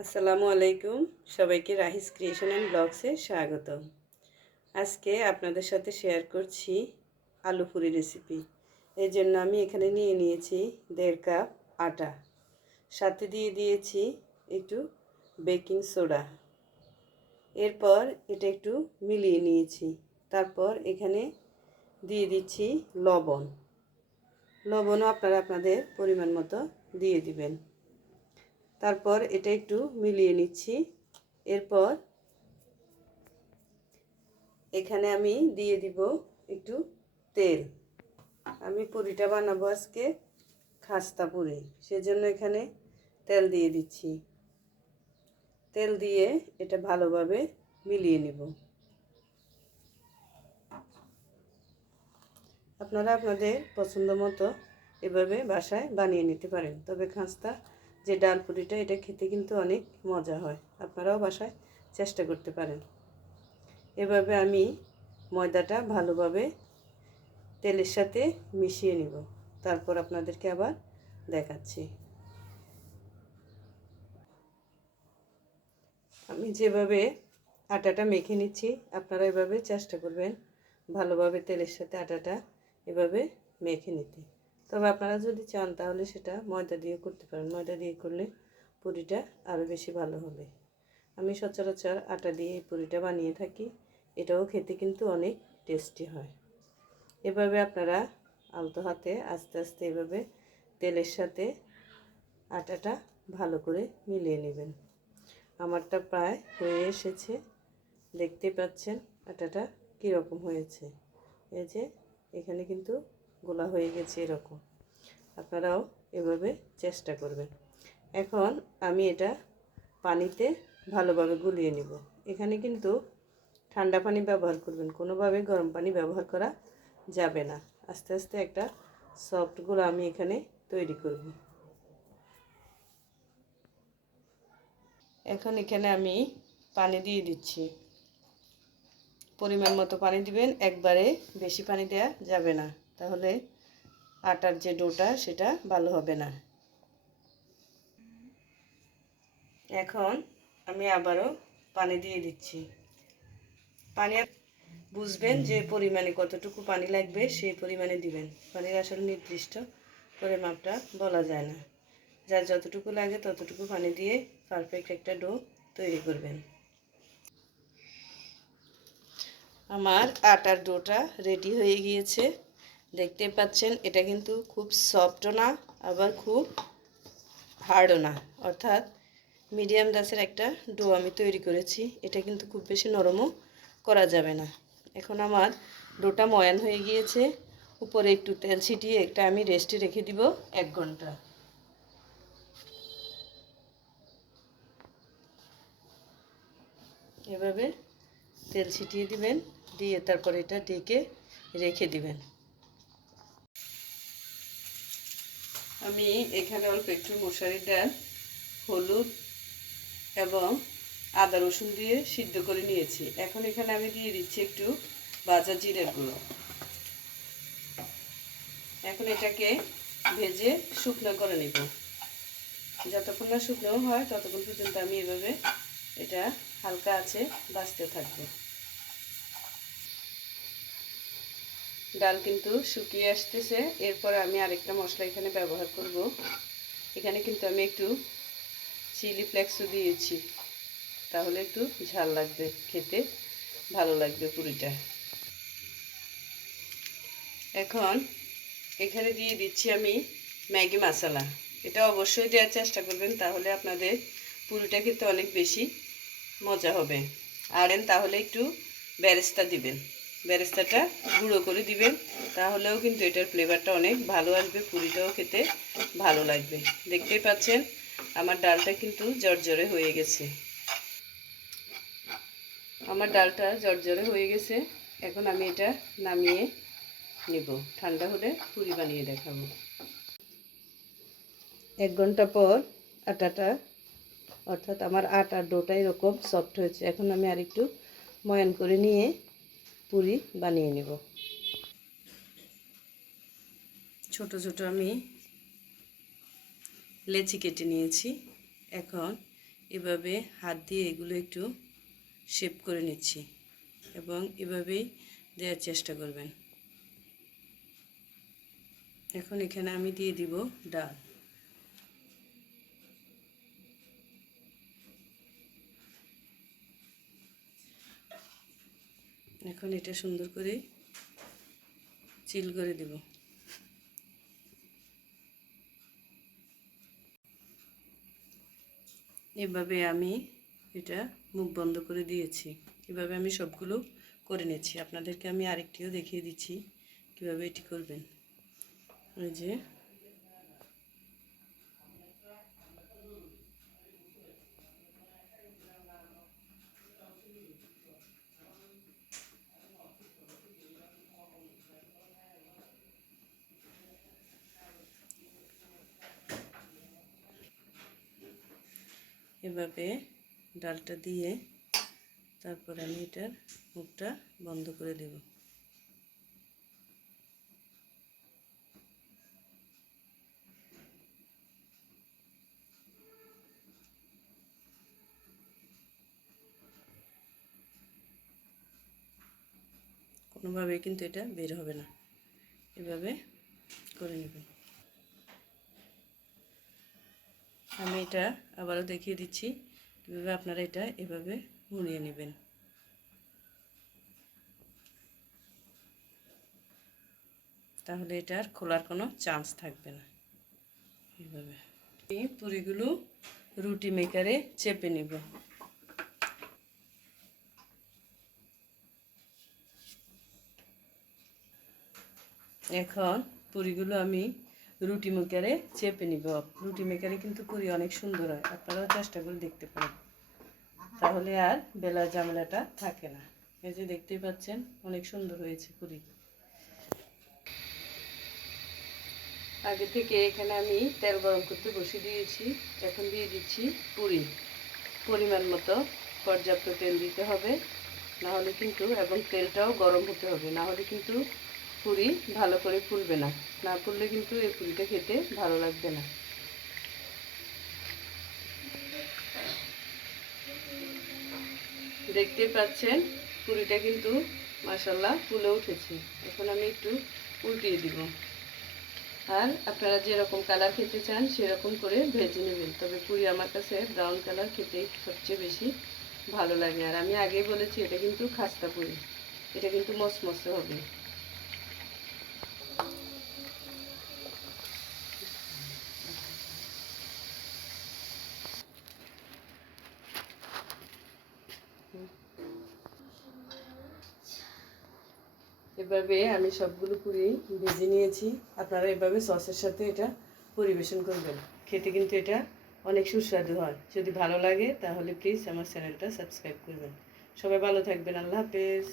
আসসালামু আলাইকুম, সবাইকে রাহিস ক্রিয়েশন অ্যান্ড ব্লগসে স্বাগত। আজকে আপনাদের সাথে শেয়ার করছি আলু পুরি রেসিপি। এই জন্য আমি এখানে নিয়ে নিয়েছি 1.5 কাপ আটা, সাথে দিয়ে দিয়েছি একটু বেকিং সোডা। এরপর এটা একটু মিলিয়ে নিয়েছি। তারপর এখানে দিয়ে দিচ্ছি লবণও আপনারা আপনাদের পরিমাণ মতো দিয়ে দিবেন। তারপর এটা একটু মিলিয়ে নিচ্ছি। এরপর এখানে আমি দিয়ে দিব একটু তেল। আমি পুরিটা বানাবো আজকে খাস্তা পুরি, সেজন্য এখানে তেল দিয়ে দিচ্ছি। তেল দিয়ে এটা ভালোভাবে মিলিয়ে নিব। আপনারা আপনাদের পছন্দ মতো এভাবে বাসায় বানিয়ে নিতে পারেন। তবে খাস্তা যে ডাল পুরিটা, এটা খেতে কিন্তু অনেক মজা হয়। আপনারাও বাসায় চেষ্টা করতে পারেন। এভাবে আমি ময়দাটা ভালোভাবে তেলের সাথে মিশিয়ে নিব। তারপর আপনাদেরকে আবার দেখাচ্ছি। আমি যেভাবে আটাটা মেখে নিচ্ছি, আপনারা এভাবে চেষ্টা করবেন ভালোভাবে তেলের সাথে আটাটা এভাবে মেখে নিতে। তবে আপনারা যদি চান তাহলে সেটা ময়দা দিয়ে করতে পারেন। ময়দা দিয়ে করলে পুরিটা আরও বেশি ভালো হবে। আমি সচরাচর আটা দিয়ে এই পুরিটা বানিয়ে থাকি। এটাও খেতে কিন্তু অনেক টেস্টি হয়। এভাবে আপনারা আলতো হাতে আস্তে আস্তে এভাবে তেলের সাথে আটাটা ভালো করে মিলিয়ে নেবেন। আমারটা প্রায় হয়ে এসেছে, দেখতে পাচ্ছেন আটাটা কীরকম হয়েছে। এই যে এখানে কিন্তু গোলা হয়ে গেছে এরকম। আপনারাও এভাবে চেষ্টা করবেন। এখন আমি এটা পানিতে ভালোভাবে গুলিয়ে নিব। এখানে কিন্তু ঠান্ডা পানি ব্যবহার করবেন, কোনোভাবে গরম পানি ব্যবহার করা যাবে না। আস্তে আস্তে একটা সফট গোলা আমি এখানে তৈরি করব। এখন এখানে আমি পানি দিয়ে দিচ্ছি। পরিমাণ মতো পানি দিবেন, একবারে বেশি পানি দেওয়া যাবে না, তাহলে আটার যে ডোটা সেটা ভালো হবে না। এখন আমি আবারও পানি দিয়ে দিচ্ছি। পানি বুঝবেন যে পরিমাণে কতটুকু পানি লাগবে, সেই পরিমাণে দিবেন। পানির আসলে নির্দিষ্ট পরিমাপটা বলা যায় না। যার যতটুকু লাগে ততটুকু পানি দিয়ে পারফেক্ট একটা ডো তৈরি করবেন। আমার আটার ডোটা রেডি হয়ে গিয়েছে, দেখতে পাচ্ছেন। এটা কিন্তু খুব সফটও না, আবার খুব হার্ডও না, অর্থাৎ মিডিয়াম দাসের একটা ডো আমি তৈরি করেছি। এটা কিন্তু খুব বেশি নরমও করা যাবে না। এখন আমার ডোটা ময়ান হয়ে গিয়েছে। উপরে একটু তেল ছিটিয়ে একটা আমি রেস্টে রেখে দিব 1 ঘন্টা। এভাবে তেল ছিটিয়ে দিবেন, দিয়ে তারপর এটা ঢেকে রেখে দিবেন। আমি এখানে অল্প একটু মশারির ডাল, হলুদ এবং আদা রসুন দিয়ে সিদ্ধ করে নিয়েছি। এখন এখানে আমি দিয়ে দিচ্ছি একটু ভাজা জিরের গুঁড়ো। এখন এটাকে ভেজে শুকনো করে নেব। যতক্ষণ না শুকনো হয় ততক্ষণ পর্যন্ত আমি এভাবে এটা হালকা আছে ভাজতে থাকবো। ডাল কিন্তু শুকিয়ে আসতেছে। এরপরে আমি আরেকটা মশলা এখানে ব্যবহার করব। এখানে কিন্তু আমি একটু চিলি ফ্লেক্সও দিয়েছি, তাহলে একটু ঝাল লাগবে, খেতে ভালো লাগবে পুরিটা। এখন এখানে দিয়ে দিচ্ছি আমি ম্যাগি মশলা। এটা অবশ্যই দেওয়ার চেষ্টা করবেন, তাহলে আপনাদের পুরিটা খেতে অনেক বেশি মজা হবে। আর তাহলে একটু বেরেস্তা দিবেন, বেরেস্তাটা গুঁড়ো করে দিবেন, তাহলেও কিন্তু এটার ফ্লেভারটা অনেক ভালো আসবে, পুরিটাও খেতে ভালো লাগবে। দেখতেই পাচ্ছেন আমার ডালটা কিন্তু জর্জরে হয়ে গেছে। আমার ডালটা জর্জরে হয়ে গেছে। এখন আমি এটা নামিয়ে নেব, ঠান্ডা হলে পুরি বানিয়ে দেখাবো। 1 ঘন্টা পর আটাটা, অর্থাৎ আমার আটার ডোটা এরকম সফট হয়েছে। এখন আমি আরেকটু ময়ান করে নিয়ে পুরি বানিয়ে নেব। ছোট ছোট আমি লেচি কেটে নিয়েছি। এখন এভাবে হাত দিয়ে এগুলো একটু শেপ করে নিচ্ছি এবং এভাবেই দেওয়ার চেষ্টা করবেন। এখন এখানে আমি দিয়ে দিব ডাল। এখন এটা সুন্দর করে চিল করে দেব। এভাবে আমি এটা মুখ বন্ধ করে দিয়েছি। এভাবে আমি সবগুলো করে নিচ্ছি। আপনাদেরকে আমি আরেকটিও দেখিয়ে দিচ্ছি কিভাবে এটি করবেন। এই যে এভাবে ডালটা দিয়ে তারপর আমি এটার মুখটা বন্ধ করে দেব। কোনোভাবেই কিন্তু এটা বের হবে না, এভাবে করে নেবেন। আমি এটা আবারও দেখিয়ে দিচ্ছি কীভাবে আপনারা এটা এভাবে মুড়িয়ে নেবেন। তাহলে এটার খোলার কোনো চান্স থাকবে না। এইভাবে এই পুরিগুলো রুটি মেকারে চেপে নেব। এখন পুরিগুলো আমি রুটি মেকারে চেপে নিব। রুটি মেকারে কিন্তু পুরি অনেক সুন্দর হয়, আপনারাও চেষ্টা করে দেখতে পারেন, তাহলে আর বেলার ঝামেলাটা থাকে না। এই যে দেখতেই পাচ্ছেন অনেক সুন্দর হয়েছে পুরি। আগে থেকে এখানে আমি তেল গরম করতে বসিয়ে দিয়েছি। এখন দিয়ে দিচ্ছি পুরি। পরিমাণ মতো পর্যাপ্ত তেল দিতে হবে, না হলে কিন্তু, এবং তেলটাও গরম হতে হবে, না হলে কিন্তু পুরি ভালো করে ফুলবে না। না ফুললে কিন্তু এই পুরিটা খেতে ভালো লাগবে না। দেখতেই পাচ্ছেন পুরিটা কিন্তু মাশাআল্লাহ ফুলে উঠেছে। এখন আমি একটু উল্টিয়ে দিব। আর আপনারা যেরকম কালার খেতে চান সেরকম করে ভেজে নেবেন। তবে পুরি আমার কাছে ব্রাউন কালার খেতেই সবচেয়ে বেশি ভালো লাগে। আর আমি আগেই বলেছি এটা কিন্তু খাস্তা পুরি, এটা কিন্তু মসমসে হবে। এভাবে আমি সবগুলো পুরি ভেজে নিয়েছি। আপনারা এভাবে সসের সাথে এটা পরিবেশন করবেন, খেতে কিন্তু এটা অনেক সুস্বাদু হয়। যদি ভালো লাগে তাহলে প্লিজ আমার চ্যানেলটা সাবস্ক্রাইব করবেন। সবাই ভালো থাকবেন। আল্লাহ হাফেজ।